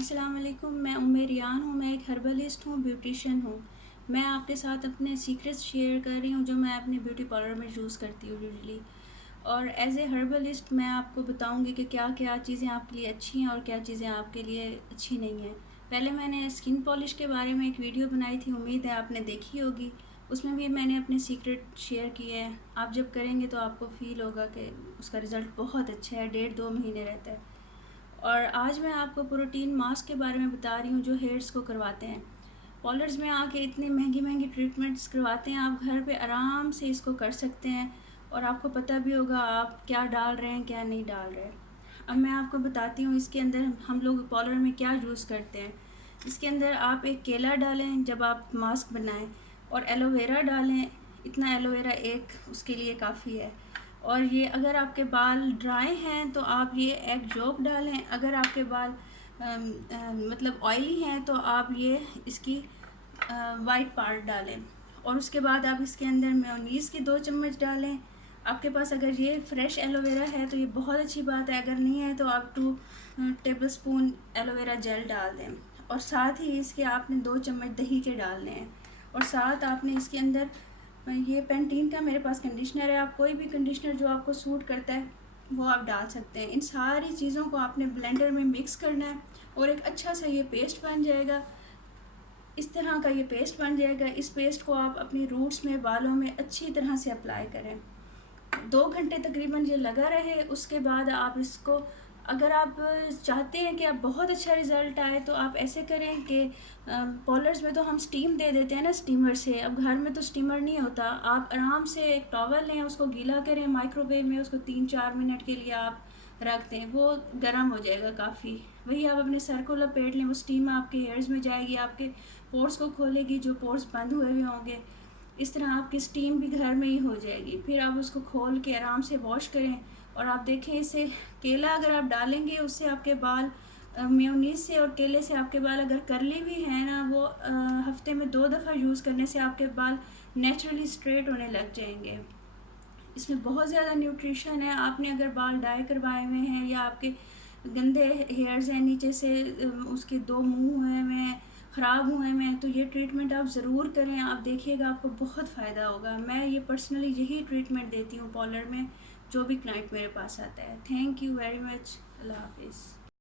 अस्सलाम वालेकुम। मैं रियान हूँ। मैं एक हर्बलिस्ट हूँ, ब्यूटिशियन हूँ। मैं आपके साथ अपने सीक्रेट्स शेयर कर रही हूँ जो मैं अपने ब्यूटी पार्लर में यूज़ करती हूँ यूजुअली। और एज ए हर्बलिस्ट मैं आपको बताऊँगी कि क्या क्या चीज़ें आपके लिए अच्छी हैं और क्या चीज़ें आपके लिए अच्छी नहीं हैं। पहले मैंने स्किन पॉलिश के बारे में एक वीडियो बनाई थी, उम्मीद है आपने देखी होगी। उसमें भी मैंने अपने सीक्रेट शेयर किए हैं। आप जब करेंगे तो आपको फ़ील होगा कि उसका रिज़ल्ट बहुत अच्छा है, 1.5-2 महीने रहता है। और आज मैं आपको प्रोटीन मास्क के बारे में बता रही हूँ जो हेयर्स को करवाते हैं। पार्लर्स में आके इतनी महंगी महंगी ट्रीटमेंट्स करवाते हैं, आप घर पे आराम से इसको कर सकते हैं और आपको पता भी होगा आप क्या डाल रहे हैं क्या नहीं डाल रहे हैं। अब मैं आपको बताती हूँ इसके अंदर हम लोग पार्लर में क्या यूज़ करते हैं। इसके अंदर आप एक केला डालें जब आप मास्क बनाएं, और एलोवेरा डालें। इतना एलोवेरा एक उसके लिए काफ़ी है। और ये अगर आपके बाल ड्राई हैं तो आप ये एग जोक डालें। अगर आपके बाल मतलब ऑयली हैं तो आप ये इसकी वाइट पार्ट डालें। और उसके बाद आप इसके अंदर मेयोनीज़ के 2 चम्मच डालें। आपके पास अगर ये फ्रेश एलोवेरा है तो ये बहुत अच्छी बात है, अगर नहीं है तो आप 2 टेबलस्पून एलोवेरा जेल डाल दें। और साथ ही इसके आपने 2 चम्मच दही के डालने हैं। और साथ आपने इसके अंदर ये पेंटीन का मेरे पास कंडीशनर है, आप कोई भी कंडीशनर जो आपको सूट करता है वो आप डाल सकते हैं। इन सारी चीज़ों को आपने ब्लेंडर में मिक्स करना है और एक अच्छा सा ये पेस्ट बन जाएगा। इस तरह का ये पेस्ट बन जाएगा। इस पेस्ट को आप अपनी रूट्स में, बालों में अच्छी तरह से अप्लाई करें। 2 घंटे तकरीबन ये लगा रहे। उसके बाद आप इसको, अगर आप चाहते हैं कि आप बहुत अच्छा रिज़ल्ट आए तो आप ऐसे करें कि पार्लर्स में तो हम स्टीम दे देते हैं ना स्टीमर से। अब घर में तो स्टीमर नहीं होता। आप आराम से एक टॉवल लें, उसको गीला करें, माइक्रोवेव में उसको 3-4 मिनट के लिए आप रख दें, वो गर्म हो जाएगा काफ़ी। वही आप अपने सर को लपेट लें, वो स्टीम आपके हेयर्स में जाएगी, आपके पोर्स को खोलेगी जो पोर्स बंद हुए हुए होंगे। इस तरह आपकी स्टीम भी घर में ही हो जाएगी। फिर आप उसको खोल के आराम से वॉश करें। और आप देखें इससे केला अगर आप डालेंगे उससे आपके बाल, मेयोनीज से और केले से आपके बाल अगर करली भी हैं ना, वो हफ्ते में 2 दफ़ा यूज़ करने से आपके बाल नेचुरली स्ट्रेट होने लग जाएंगे। इसमें बहुत ज़्यादा न्यूट्रिशन है। आपने अगर बाल डाई करवाए हुए हैं या आपके गंदे हेयर्स हैं नीचे से, उसके 2 मुंह हुए हैं, ख़राब हुए हैं, तो ये ट्रीटमेंट आप ज़रूर करें। आप देखिएगा आपको बहुत फ़ायदा होगा। मैं ये पर्सनली यही ट्रीटमेंट देती हूँ पार्लर में जो भी क्लाइंट मेरे पास आता है। Thank you very much. अल्लाह हाफिज़।